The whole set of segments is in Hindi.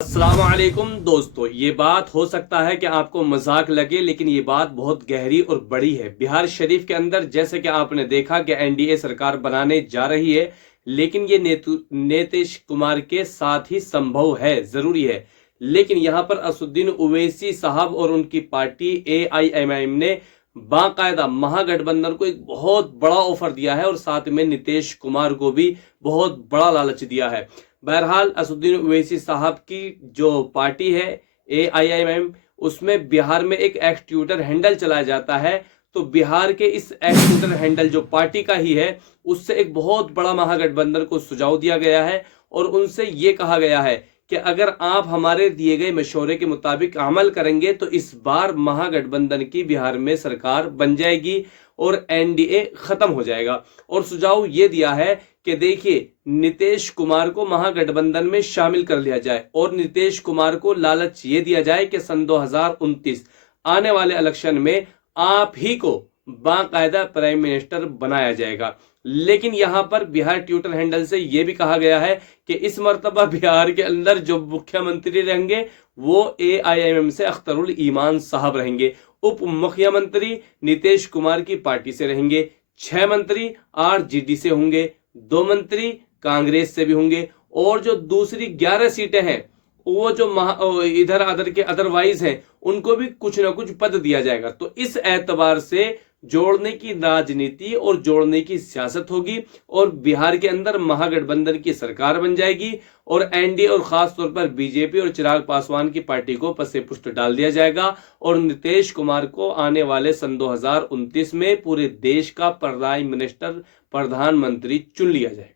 अस्सलाम वालेकुम दोस्तों, ये बात हो सकता है कि आपको मजाक लगे, लेकिन ये बात बहुत गहरी और बड़ी है। बिहार शरीफ के अंदर जैसे कि आपने देखा कि एनडीए सरकार बनाने जा रही है, लेकिन ये नीतीश कुमार के साथ ही संभव है, जरूरी है। लेकिन यहाँ पर असुद्दीन ओवैसी साहब और उनकी पार्टी एआईएमआईएम ने बाकायदा महागठबंधन को एक बहुत बड़ा ऑफर दिया है और साथ में नीतीश कुमार को भी बहुत बड़ा लालच दिया है। बहरहाल असुद्दीन ओवैसी साहब की जो पार्टी है एआईएमआईएम, उसमें बिहार में एक एक्स ट्विटर हैंडल चलाया जाता है। तो बिहार के इस एक्स ट्विटर हैंडल जो पार्टी का ही है, उससे एक बहुत बड़ा महागठबंधन को सुझाव दिया गया है और उनसे ये कहा गया है कि अगर आप हमारे दिए गए मशवरे के मुताबिक अमल करेंगे तो इस बार महागठबंधन की बिहार में सरकार बन जाएगी और एनडीए खत्म हो जाएगा। और सुझाव ये दिया है कि देखिए, नीतीश कुमार को महागठबंधन में शामिल कर लिया जाए और नीतीश कुमार को लालच ये दिया जाए कि सन 2029 आने वाले इलेक्शन में आप ही को बाकायदा प्राइम मिनिस्टर बनाया जाएगा। लेकिन यहां पर बिहार ट्विटर हैंडल से यह भी कहा गया है कि इस मर्तबा बिहार के अंदर जो मुख्यमंत्री रहेंगे वो एआईएमआईएम से अख्तरुल ईमान साहब रहेंगे। उप मुख्यमंत्री नीतीश कुमार की पार्टी से रहेंगे। 6 मंत्री आरजेडी से होंगे, 2 मंत्री कांग्रेस से भी होंगे और जो दूसरी 11 सीटें हैं वो जो इधर अदर के अदरवाइज हैं उनको भी कुछ ना कुछ पद दिया जाएगा। तो इस एतबार से जोड़ने की राजनीति और जोड़ने की सियासत होगी और बिहार के अंदर महागठबंधन की सरकार बन जाएगी और एनडीए और खास तौर पर बीजेपी और चिराग पासवान की पार्टी को पसे पुष्ट डाल दिया जाएगा और नीतीश कुमार को आने वाले सन 2029 में पूरे देश का प्राइम मिनिस्टर प्रधानमंत्री चुन लिया जाएगा।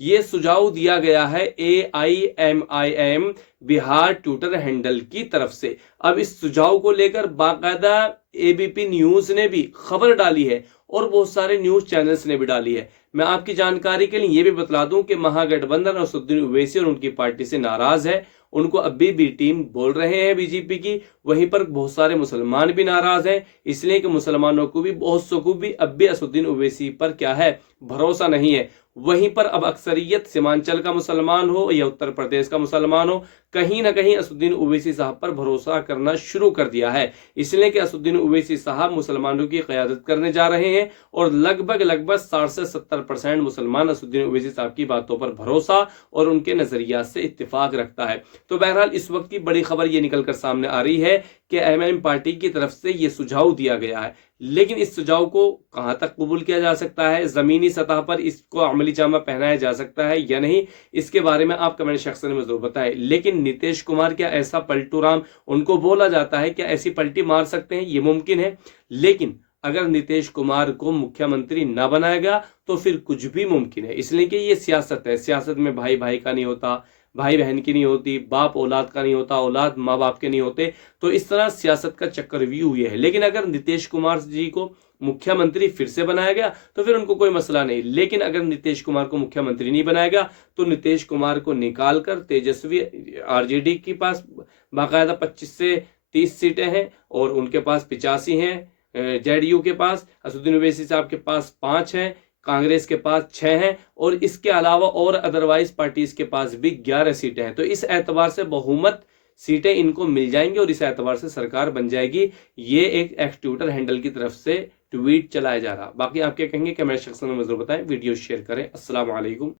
ये सुझाव दिया गया है एआईएमआईएम बिहार ट्विटर हैंडल की तरफ से। अब इस सुझाव को लेकर बाकायदा एबीपी न्यूज ने भी खबर डाली है और बहुत सारे न्यूज चैनल्स ने भी डाली है। मैं आपकी जानकारी के लिए ये भी बतला दूं कि महागठबंधन असदुद्दीन ओवैसी और उनकी पार्टी से नाराज है। उनको अभी भी टीम बोल रहे हैं बीजेपी की। वहीं पर बहुत सारे मुसलमान भी नाराज हैं, इसलिए कि मुसलमानों को भी बहुत सौ को भी अब भी असदुद्दीन ओवैसी पर क्या है, भरोसा नहीं है। वहीं पर अब अक्सरियत सीमांचल का मुसलमान हो या उत्तर प्रदेश का मुसलमान हो, कहीं ना कहीं असदुद्दीन ओवैसी साहब पर भरोसा करना शुरू कर दिया है। इसलिए कि असदुद्दीन ओवैसी साहब मुसलमानों की क़यादत करने जा रहे हैं और लगभग 60 से 70% मुसलमान असदुद्दीन ओवैसी साहब की बातों पर भरोसा और उनके नजरियात से इत्तेफाक रखता है। तो बहरहाल इस वक्त की बड़ी खबर ये निकल कर सामने आ रही है कि एमएनएम पार्टी की तरफ से ये सुझाव दिया गया है। लेकिन इस सुझाव को कहां तक कबूल किया जा सकता है, जमीनी सतह पर इसको अमली जामा पहनाया जा सकता है या नहीं, इसके बारे में आप कमेंट सेक्शन में जरूर बताएं। लेकिन नीतीश कुमार क्या ऐसा पलटू राम उनको बोला जाता है, क्या ऐसी पलटी मार सकते हैं? ये मुमकिन है। लेकिन अगर नीतीश कुमार को मुख्यमंत्री ना बनाया गया तो फिर कुछ भी मुमकिन है, इसलिए कि ये सियासत है। सियासत में भाई भाई का नहीं होता, भाई बहन की नहीं होती, बाप औलाद का नहीं होता, औलाद माँ बाप के नहीं होते। तो इस तरह सियासत का चक्रव्यूह ये है। लेकिन अगर नीतीश कुमार जी को मुख्यमंत्री फिर से बनाया गया तो फिर उनको कोई मसला नहीं। लेकिन अगर नीतीश कुमार को मुख्यमंत्री नहीं बनाया गया तो नीतीश कुमार को निकाल कर तेजस्वी आरजेडी के पास बाकायदा 25 से 30 सीटें हैं और उनके पास 85 हैं। जेडीयू के पास असदुद्दीन ओवैसी साहब के पास 5 हैं, कांग्रेस के पास 6 हैं और इसके अलावा और अदरवाइज पार्टीज के पास भी 11 सीटें हैं। तो इस एतबार से बहुमत सीटें इनको मिल जाएंगी और इस एतबार से सरकार बन जाएगी। ये एक एक्स ट्विटर हैंडल की तरफ से ट्वीट चलाया जा रहा। बाकी आप क्या कहेंगे कमेंट सेक्शन में जरूर बताएं, वीडियो शेयर करें। अस्सलाम वालेकुम।